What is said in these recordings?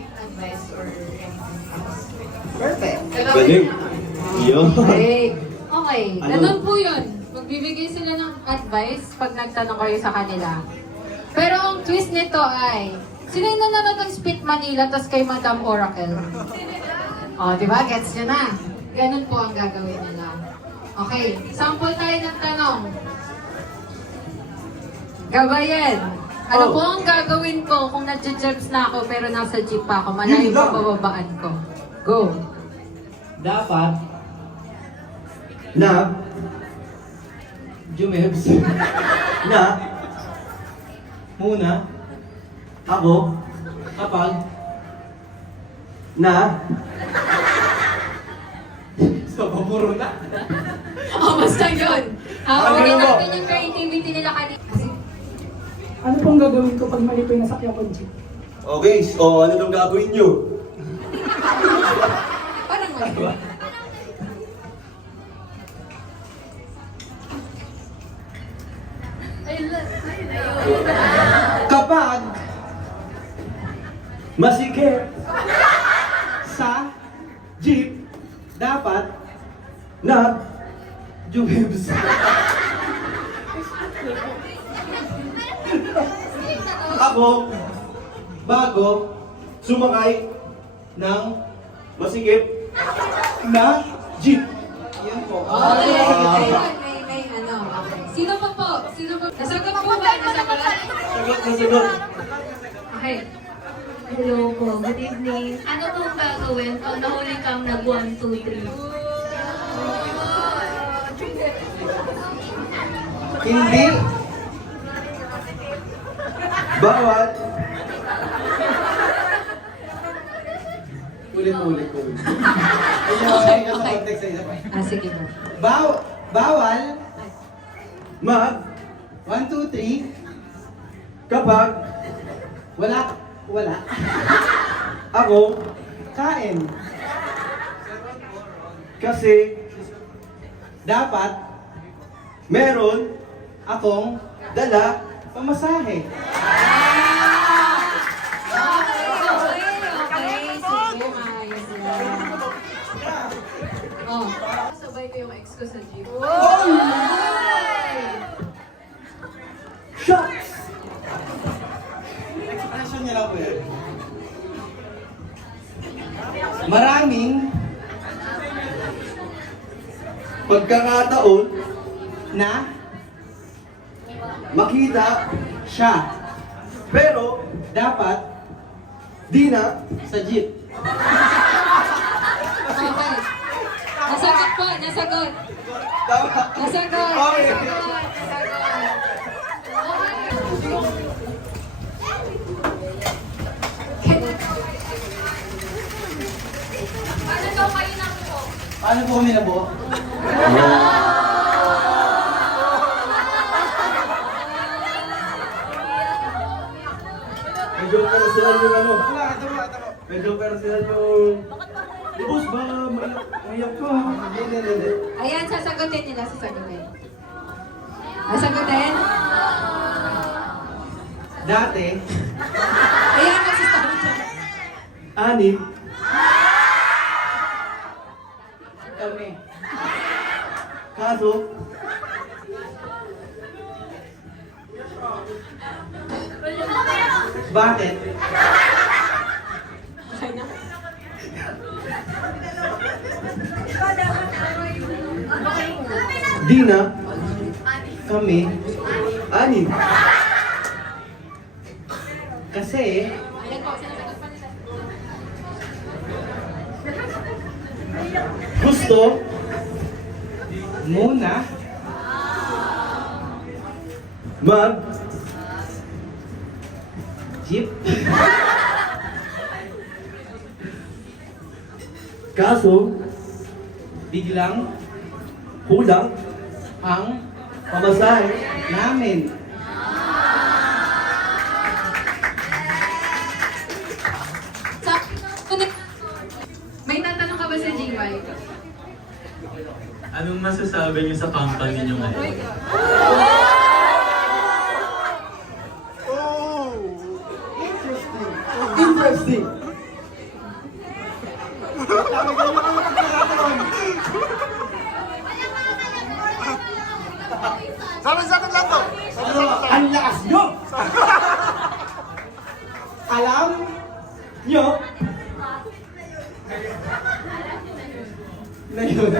like advice or anything else? Perfect. Galing. Yun. Okay. Okay, Ano? ganun po yun. Magbibigay sila ng advice pag nagtanong kayo sa kanila. Pero ang twist nito ay, sino yung nanonood ng Spit Manila tas kay Madam Oracle? O, di ba? Gets nyo na. Ganun po ang gagawin nila. Okay, sample tayo ng tanong. Gabayan, ano po ang gagawin ko kung nag-jeeps na ako pero nasa jeep pa ako? Malayo Yun lang. pa bababaan ko. Go! Dapat, Na, Jumebs, na, muna, ako, kapag, na, so, paburo na. Oh, basta yun. Ano Hawagin mo? natin yung creativity nila kanina. Ano pong gagawin ko pag mali po yung nasakyan ko jeep? okay, so ano nang gagawin nyo? Parang mali. Kapag masikip Sa jeep, dapat, na, Jumebs. ako, Bago, sumakay ng, masikip na, jeep. yan po. Okay, ayun, may ano. Okay. Sino pa po? Sino pa? Nasagot po ba? Nasagot? Sagot na sagot. Okay. Hello po, good evening. Ano pong gagawin pag nahuli kang nag 1, 2, 3? Hindi, Bawat ulit. Okay, Ayun, okay. context sa isa pa. Ah, sige po. Bawal, mag 1, 2, 3, kapag wala, ako kain. kasi Dapat, meron akong dala pamasahe. Okay. Sige, maayos yan. Oh. Sabay ko yung ex ko sa jeep. shots. Expression niya lang po yan. Maraming Pagkakataon, na makita, siya pero dapat di na sa jeep. Okay. Nasagot po, nasagot. tama. Nasagot. Okay. Nasagot. Ano daw kayo na po? Paano po kami nabuo? Medyo personal yung ano. Wala, tama. Medyo personal yung... Boss ba? Mayak ka. Hindi. Ayan, sasagutin nila, sasagutin. Sasagutin? Dati, Ayan, nagsasagutin. Anim. kami. Kaso, Bakit? di na Kami, anim. kasi Ayan po, sinasagot pa nila. Gusto muna mag jeep. kaso Biglang kulang ang pamasahe namin. May tatanong ka ba sa GY? Anong masasabi niyo sa company niyo ngayon? Interesting. Lalagyan nyo kayo ng pagkakataon. Sabi-sabi lang to. Ang lakas nyo! Alam nyo na yun.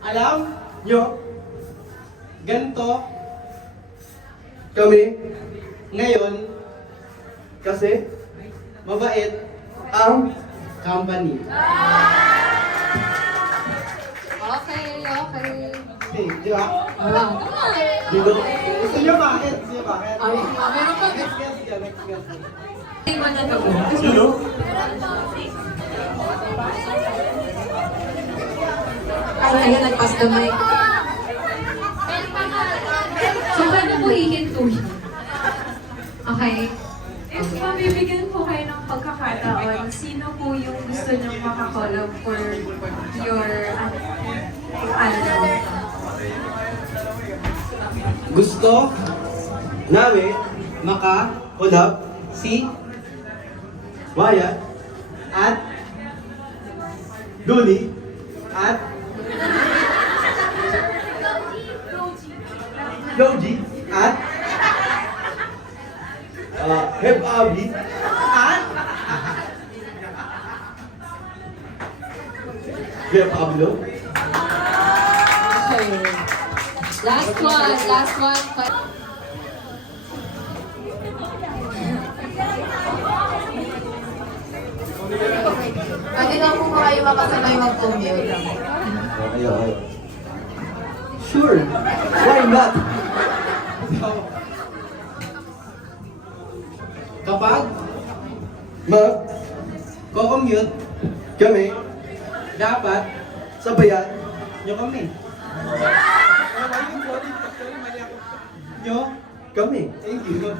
Alam nyo ganito kami ngayon kasi mabait ang company. Okay, okay. Di ba? Wala. Come on. Dito. Gusto nyo bakit? Gusto nyo bakit? Meron pa. Next guess, next guess. Tingnan na to. Sino? Ay, ayan, nag-pass the mic. So, paano po hihintuhin? Okay. If mabibigyan po kayo ng pagkakataon, sino po yung gusto niyong makakolab for your album? Gusto namin makakulab si Wyatt at Dolly at Logie at Heb Abi at Heb Ablo. Okay. Last one. Pwede na po ba kayo makasabay mag-commute? Okay. Sure. Why not? Kapag mag-commute kami, dapat sabayan nyo kami. Nyo kami. Thank you.